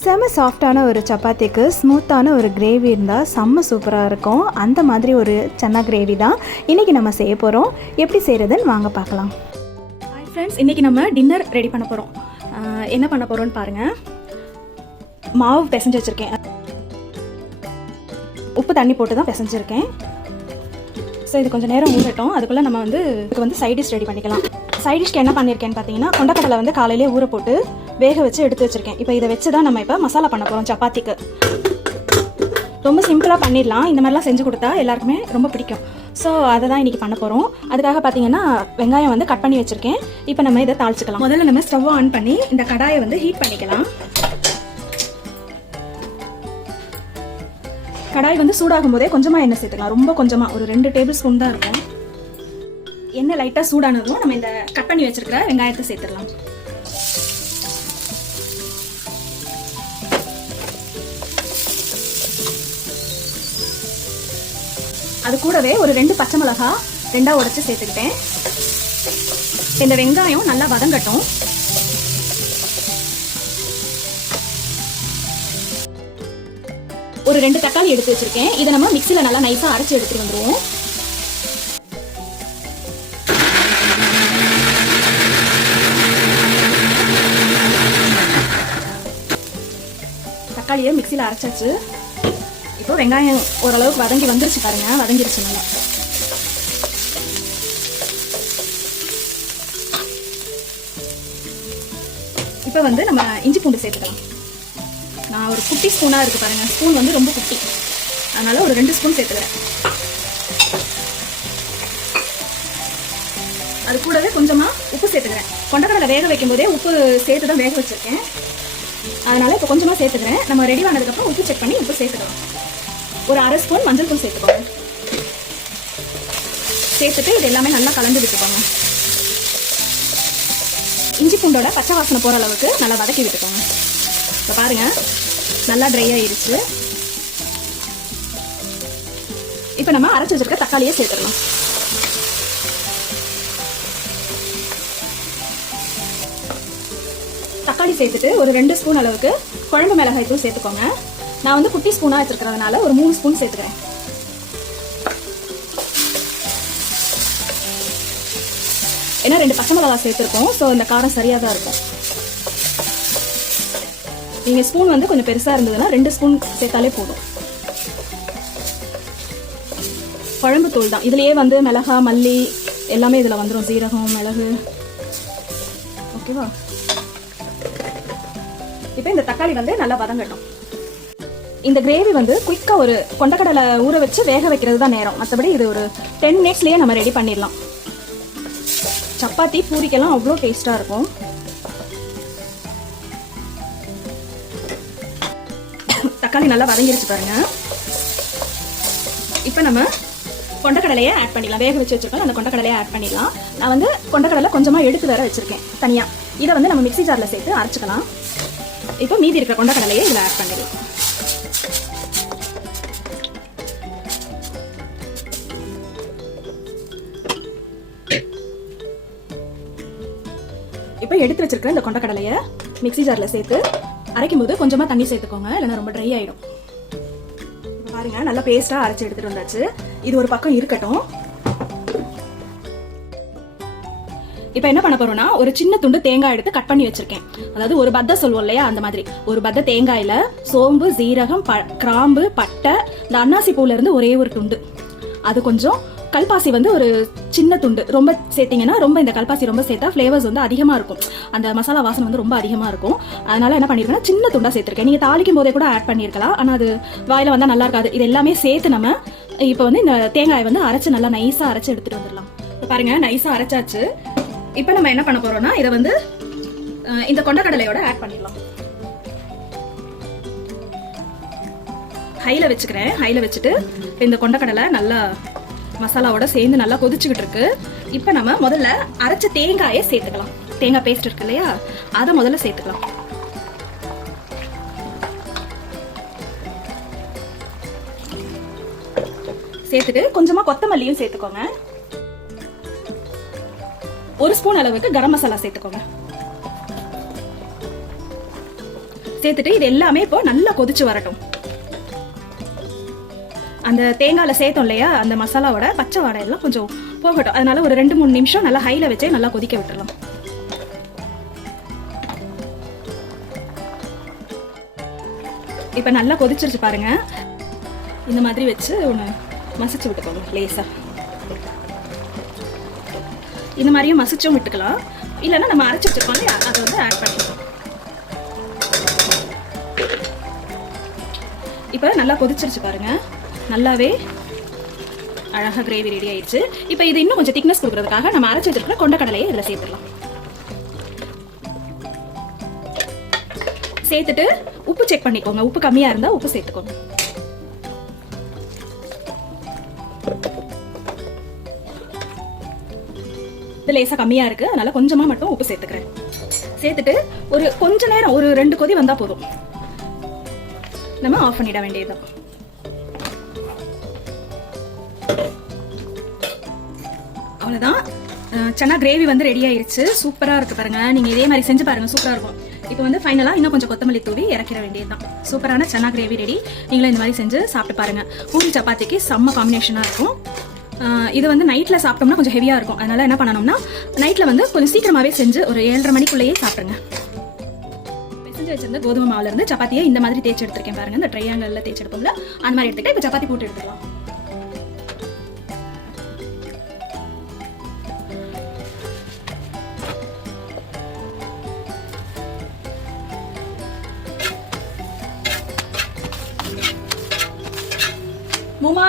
செம்ம சாஃப்டான ஒரு சப்பாத்திக்கு ஸ்மூத்தான ஒரு கிரேவி இருந்தால் செம்ம சூப்பராக இருக்கும். அந்த மாதிரி ஒரு சன்னா கிரேவி தான் இன்றைக்கி நம்ம செய்ய போகிறோம். எப்படி செய்கிறதுன்னு வாங்க பார்க்கலாம். ஹாய் ஃப்ரெண்ட்ஸ், இன்றைக்கி நம்ம டின்னர் ரெடி பண்ண போகிறோம். என்ன பண்ண போகிறோன்னு பாருங்கள். மாவு பிசைஞ்சு வச்சுருக்கேன். உப்பு தண்ணி போட்டு தான் பிசைஞ்சிருக்கேன். ஸோ இது கொஞ்சம் நேரம் ஊறட்டும். அதுக்குள்ளே நம்ம இதுக்கு சைட் டிஷ் ரெடி பண்ணிக்கலாம். சைட் டிஷ்க்கு என்ன பண்ணியிருக்கேன்னு பார்த்தீங்கன்னா, கொண்டக்கடலை காலையிலே ஊற போட்டு வேக வச்சு எடுத்து வச்சுருக்கேன். இப்போ இதை வச்சு தான் நம்ம இப்போ மசாலா பண்ண போகிறோம் சப்பாத்திக்கு. ரொம்ப சிம்பிளாக பண்ணிடலாம். இந்த மாதிரிலாம் செஞ்சு கொடுத்தா எல்லாருக்குமே ரொம்ப பிடிக்கும். ஸோ அதை தான் இன்றைக்கி பண்ண போகிறோம். அதுக்காக பார்த்தீங்கன்னா வெங்காயம் கட் பண்ணி வச்சுருக்கேன். இப்போ நம்ம இதை தாளிச்சிக்கலாம். முதல்ல நம்ம ஸ்டவ் ஆன் பண்ணி இந்த கடாயை ஹீட் பண்ணிக்கலாம். கடாய் சூடாகும் போதே கொஞ்சமாக எண்ணெய் சேர்த்துக்கலாம். ரொம்ப கொஞ்சமாக, ஒரு 2 டேபிள் ஸ்பூன் தான் இருக்கும். எண்ணெய் லைட்டாக சூடானதும் நம்ம இந்த கட் பண்ணி வச்சிருக்கிற வெங்காயத்தை சேர்த்துடலாம். அது கூடவே ஒரு 2 பச்சை மிளகா 2ஆ உடைச்சு சேர்த்துக்கிட்டேன். இந்த வெங்காயம் நல்லா வதங்கட்டும். ஒரு 2 தக்காளி எடுத்து வச்சிருக்கேன். இதை நம்ம மிக்சியில் நல்லா நைஸாக அரைச்சி எடுத்துட்டு வந்துடுவோம். தக்காளியை மிக்சியில் அரைச்சாச்சு. இப்போ வெங்காயம் ஓரளவுக்கு வதங்கி வந்துருச்சு பாருங்க. வதங்கிருச்சு நல்லா. இப்போ நம்ம இஞ்சி பூண்டு சேர்த்துக்கலாம். நான் ஒரு குட்டி ஸ்பூனாக இருக்குது பாருங்கள். ஸ்பூன் ரொம்ப குட்டி, அதனால் ஒரு 2 ஸ்பூன் சேர்த்துக்கிறேன். அது கூடவே கொஞ்சமாக உப்பு சேர்த்துக்கிறேன். கொண்டக்கடலை வேக வைக்கும் போதே உப்பு சேர்த்து தான் வேக வச்சுருக்கேன். அதனால் இப்போ கொஞ்சமாக சேர்த்துக்கிறேன். நம்ம ரெடி ஆனதுக்கப்புறம் உப்பு செக் பண்ணி உப்பு சேர்த்துக்கலாம். ஒரு 1/2 ஸ்பூன் மஞ்சள் தூள் சேர்த்துக்கோங்க. சேர்த்துட்டு இது எல்லாமே நல்லா கலந்து விட்டுக்கோங்க. இஞ்சி பூண்டோட பச்சை வாசனை போகிற அளவுக்கு நல்லா வதக்கி விட்டுக்கோங்க. இப்போ பாருங்கள், நல்லா ட்ரை ஆகிடுச்சு. இப்போ நம்ம அரைச்சி வச்சிருக்க தக்காளியை சேர்த்துடலாம். தக்காளி சேர்த்துட்டு ஒரு 2 ஸ்பூன் அளவுக்கு குழம்பு மிளகாய் தூள் சேர்த்துக்கோங்க. நான் குட்டி ஸ்பூனாக வச்சிருக்கிறதுனால ஒரு 3 ஸ்பூன் சேர்த்துக்கிறேன். ஏன்னா 2 பச்சை மிளகாய் சேர்த்துருக்கோம். ஸோ இந்த காரம் சரியாக தான் இருக்கும். நீங்கள் ஸ்பூன் கொஞ்சம் பெருசாக இருந்ததுன்னா 2 ஸ்பூன் சேர்த்தாலே போதும். குழம்பு தூள் தான். இதுலேயே மிளகா, மல்லி எல்லாமே இதில் வந்துடும். சீரகம், மிளகு. ஓகேவா? இப்போ இந்த தக்காளி நல்லா வதங்கட்டும். இந்த கிரேவி குயிக்காக ஒரு கொண்டக்கடலை ஊற வச்சு வேக வைக்கிறது தான் நேரம். மற்றபடி இது ஒரு 10 மினிட்ஸ்லேயே நம்ம ரெடி பண்ணிடலாம். சப்பாத்தி பூரிக்கெல்லாம் அவ்வளோ டேஸ்ட்டாக இருக்கும். தக்காளி நல்லா வதங்கிருச்சு பாருங்க. இப்போ நம்ம கொண்டக்கடலையை ஆட் பண்ணிடலாம். வேக வச்சு வச்சுருக்கோம், அந்த கொண்டக்கடலையை ஆட் பண்ணிடலாம். நான் கொண்டக்கடலை கொஞ்சமாக எடுத்து வேற வச்சுருக்கேன் தனியாக. இதை நம்ம மிக்ஸி ஜாரில் சேர்த்து அரைச்சிக்கலாம். இப்போ மீதி இருக்கிற கொண்டக்கடலையை இதில் ஆட் பண்ணிடலாம். இப்போ எடுத்து வச்சிருக்கிற இந்த கொண்டக்கடலையை மிக்ஸி ஜாரில் சேர்த்து அரைக்கும் போது கொஞ்சமாக தண்ணி சேர்த்துக்கோங்க, இல்லைன்னா ரொம்ப ட்ரை ஆகிடும். பாருங்க, நல்லா பேஸ்ட்டாக அரைச்சி எடுத்துகிட்டு வந்தாச்சு. இது ஒரு பக்கம் இருக்கட்டும். இப்போ என்ன பண்ண போறோம்னா, ஒரு சின்ன துண்டு தேங்காய் எடுத்து கட் பண்ணி வச்சிருக்கேன். அதாவது ஒரு பத்தை சொல்லுவோம் இல்லையா, அந்த மாதிரி ஒரு பத்தை தேங்காயில் சோம்பு, சீரகம், கிராம்பு, பட்டை, இந்த அன்னாசி பூல இருந்து ஒரே ஒரு துண்டு, அது கொஞ்சம் கல்பாசி ஒரு சின்ன துண்டு. ரொம்ப சேர்த்தீங்கன்னா இந்த கல்பாசி ரொம்ப சேர்த்தா ஃப்ளேவர்ஸ் அதிகமாக இருக்கும். அந்த மசாலா வாசனை ரொம்ப அதிகமாக இருக்கும். அதனால என்ன பண்ணியிருக்கேன்னா, சின்ன துண்டாக சேர்த்துருக்கேன். நீங்கள் தாளிக்கும் போதே கூட ஆட் பண்ணியிருக்கலாம், ஆனால் அது வாயில் வந்தால் நல்லா இருக்காது. இது எல்லாமே சேர்த்து நம்ம இப்போ இந்த தேங்காயை அரைச்சி நல்லா நைஸாக அரைச்சி எடுத்துகிட்டு வந்துடலாம். இப்போ பாருங்க, நைஸாக அரைச்சாச்சு. இப்போ நம்ம என்ன பண்ண போறோம்னா, இதை இந்த கொண்டக்கடலையோட ஆட் பண்ணிடலாம். ஹைல வச்சுக்கிறேன். ஹைல வச்சுட்டு இந்த கொண்டக்கடலை நல்லா மசாலாவோட சேர்ந்து நல்லா கொதிச்சுக்கிட்டு இருக்கு. இப்போ நம்ம முதல்ல அரைச்ச தேங்காயை சேர்த்துக்கலாம். தேங்காய் பேஸ்ட் இருக்கு இல்லையா, அதை முதல்ல சேர்த்துக்கலாம். சேர்த்துட்டு கொஞ்சமா கொத்தமல்லியும் சேர்த்துக்கோங்க. 1 ஸ்பூன் அளவுக்கு கரம் மசாலா சேர்த்துக்கோங்க. சேர்த்துட்டு இது எல்லாமே இப்போ நல்லா கொதிச்சு வரட்டும். அந்த தேங்காயில் சேர்த்தோம் இல்லையா, அந்த மசாலாவோட பச்சை வாடை எல்லாம் கொஞ்சம் போகட்டும். அதனால ஒரு 2-3 நிமிஷம் நல்லா ஹைல வச்சே நல்லா கொதிக்க விட்டுறலாம். இப்போ நல்லா கொதிச்சிருச்சு பாருங்க. இந்த மாதிரி வச்சு ஒன்று மசிச்சு விட்டுக்கோங்க லேசா. இந்த மாதிரியும் மசிச்சும் விட்டுக்கலாம், இல்லைன்னா நம்ம அரைச்சி வச்சிருக்கோம் இல்லையா அதை வந்து ஆட் பண்ணிக்கலாம். இப்போ நல்லா கொதிச்சிருச்சு பாருங்க. நல்லாவே அழகாக கிரேவி ரெடி ஆயிடுச்சு. இப்போ இது இன்னும் கொஞ்சம் திக்னஸ் கொடுக்கறதுக்காக நம்ம அரைச்சி வச்சிருக்கிற கொண்டக்கடலையை இதில் சேர்த்துடலாம். சேர்த்துட்டு உப்பு செக் பண்ணிக்கோங்க. உப்பு கம்மியா இருந்தா உப்பு சேர்த்துக்கோங்க. இது லேசா கம்மியா இருக்கு, அதனால கொஞ்சமா மட்டும் உப்பு சேர்த்துக்கிறேன். சேர்த்துட்டு ஒரு கொஞ்ச நேரம், ஒரு 2 கொதி வந்தா போதும், நம்ம ஆஃப் பண்ணிட வேண்டியதுதான். அவ்வளோதான், சன்னா கிரேவி வந்து ரெடி ஆயிருச்சு. சூப்பராக இருக்கு பாருங்க. நீங்க இதே மாதிரி செஞ்சு பாருங்க, சூப்பராக இருக்கும். இப்போ வந்து ஃபைனலாக இன்னும் கொஞ்சம் கொத்தமல்லி தூவி இறக்கிற வேண்டியதுதான். சூப்பரான சன்னா கிரேவி ரெடி. நீங்களும் இந்த மாதிரி செஞ்சு சாப்பிட்டு பாருங்க. பூரி சப்பாத்திக்கு செம்ம காம்பினேஷனாக இருக்கும். இது வந்து நைட்டில் சாப்பிட்டோம்னா கொஞ்சம் ஹெவியாக இருக்கும். அதனால என்ன பண்ணணும்னா நைட்டில் வந்து கொஞ்சம் சீக்கிரமாகவே செஞ்சு ஒரு 7:30 மணிக்குள்ளேயே சாப்பிடுங்க. செஞ்சு வச்சிருந்த கோதுமை மாவுல இருந்து சப்பாத்தியை இந்த மாதிரி தேய்ச்சி எடுத்திருக்கேன் பாருங்க. இந்த ட்ரையாங்கல்ல தேய்ச்சி எடுப்போம்ல அந்த மாதிரி எடுத்துக்கிட்டு இப்போ சப்பாத்தி போட்டு எடுத்துக்கலாம். மூமா